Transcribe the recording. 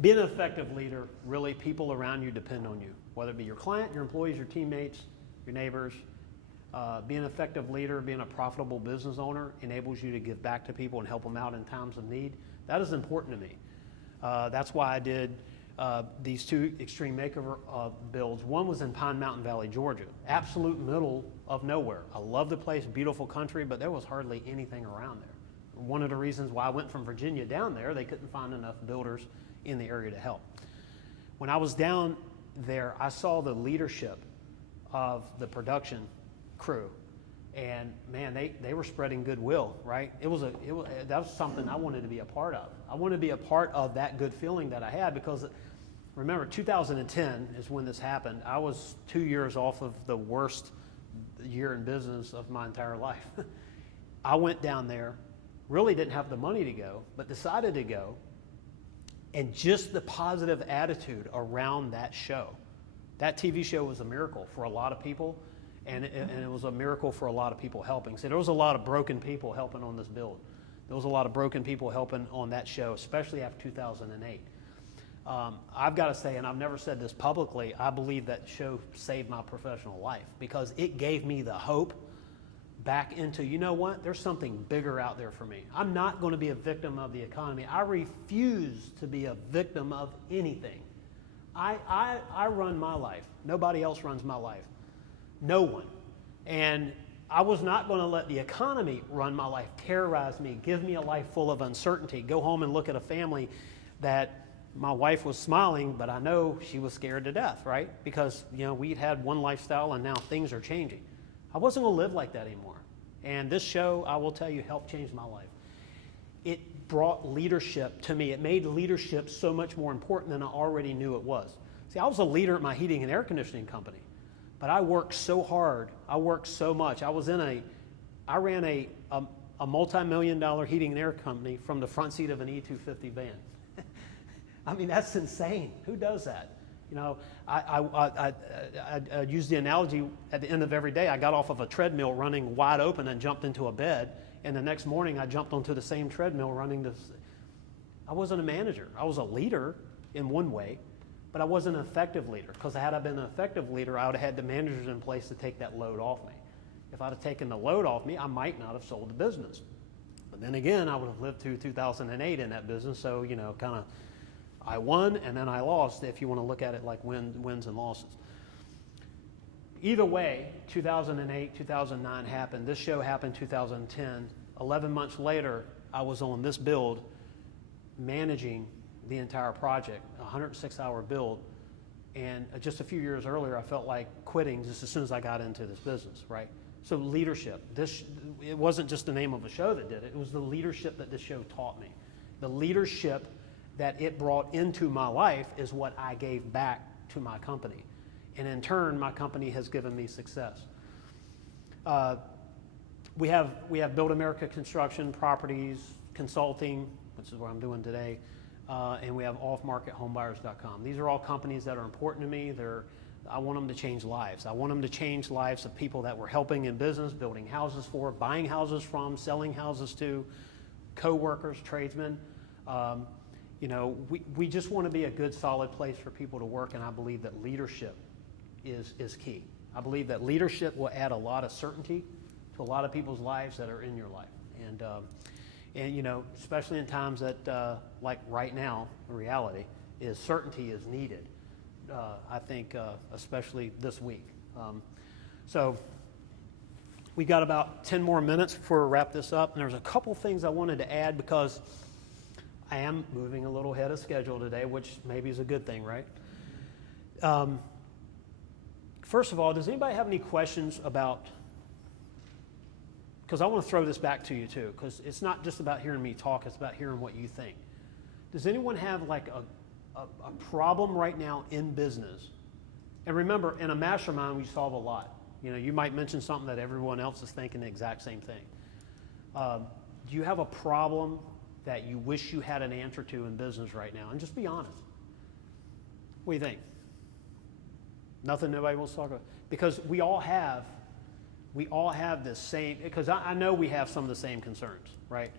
Being an effective leader, really people around you depend on you, whether it be your client, your employees, your teammates, your neighbors. Being an effective leader, being a profitable business owner enables you to give back to people and help them out in times of need. That is important to me. That's why I did these two extreme makeover builds. One was in Pine Mountain Valley, Georgia, absolute middle of nowhere. I love the place, beautiful country, but there was hardly anything around there. One of the reasons why I went from Virginia down there, they couldn't find enough builders in the area to help. When I was down there, I saw the leadership of the production crew, and man, they were spreading goodwill, right? That was something I wanted to be a part of. I wanted to be a part of that good feeling that I had, because remember, 2010 is when this happened. I was 2 years off of the worst year in business of my entire life. I went down there, really didn't have the money to go, but decided to go. And just the positive attitude around that show. That TV show was a miracle for a lot of people, and it was a miracle for a lot of people helping. So there was a lot of broken people helping on this build. There was a lot of broken people helping on that show, especially after 2008. I've got to say, and I've never said this publicly, I believe that show saved my professional life, because it gave me the hope back into, you know what, there's something bigger out there for me. I'm not going to be a victim of the economy. I refuse to be a victim of anything. I run my life. Nobody else runs my life. No one. And I was not going to let the economy run my life, terrorize me, give me a life full of uncertainty, go home and look at a family that my wife was smiling, but I know she was scared to death, right? Because, you know, we'd had one lifestyle and now things are changing. I wasn't going to live like that anymore. And this show, I will tell you, helped change my life. It brought leadership to me. It made leadership so much more important than I already knew it was. See, I was a leader at my heating and air conditioning company, but I worked so hard. I worked so much. I ran a multi-million-dollar heating and air company from the front seat of an E250 van. I mean, that's insane. Who does that? You know, I use the analogy at the end of every day. I got off of a treadmill running wide open and jumped into a bed, and the next morning I jumped onto the same treadmill running this. I wasn't a manager. I was a leader in one way, but I wasn't an effective leader, because had I been an effective leader, I would have had the managers in place to take that load off me. If I'd have taken the load off me, I might not have sold the business. But then again, I would have lived through 2008 in that business, so, you know, kind of I won and then I lost, if you want to look at it like wins and losses. Either way, 2008, 2009 happened. This show happened 2010. 11 months later, I was on this build managing the entire project, a 106-hour build. And just a few years earlier, I felt like quitting just as soon as I got into this business, right? So leadership. It wasn't just the name of a show that did it. It was the leadership that this show taught me. The leadership that it brought into my life is what I gave back to my company. And in turn, my company has given me success. We have Build America Construction, Properties, Consulting, which is what I'm doing today, and we have offmarkethomebuyers.com. These are all companies that are important to me. I want them to change lives. I want them to change lives of people that we're helping in business, building houses for, buying houses from, selling houses to, co-workers, tradesmen. You know, we just want to be a good, solid place for people to work, and I believe that leadership is key. I believe that leadership will add a lot of certainty to a lot of people's lives that are in your life. And you know, especially in times that, like right now, the reality is certainty is needed. I think especially this week. So we got about 10 more minutes before we wrap this up, and there's a couple things I wanted to add, because I am moving a little ahead of schedule today, which maybe is a good thing, right? First of all, does anybody have any questions about, because I want to throw this back to you too, because it's not just about hearing me talk, it's about hearing what you think. Does anyone have like a problem right now in business? And remember, in a mastermind, we solve a lot. You know, you might mention something that everyone else is thinking the exact same thing. Do you have a problem that you wish you had an answer to in business right now? And just be honest. What do you think? Nothing nobody wants to talk about? Because we all have this same, because I know we have some of the same concerns, right?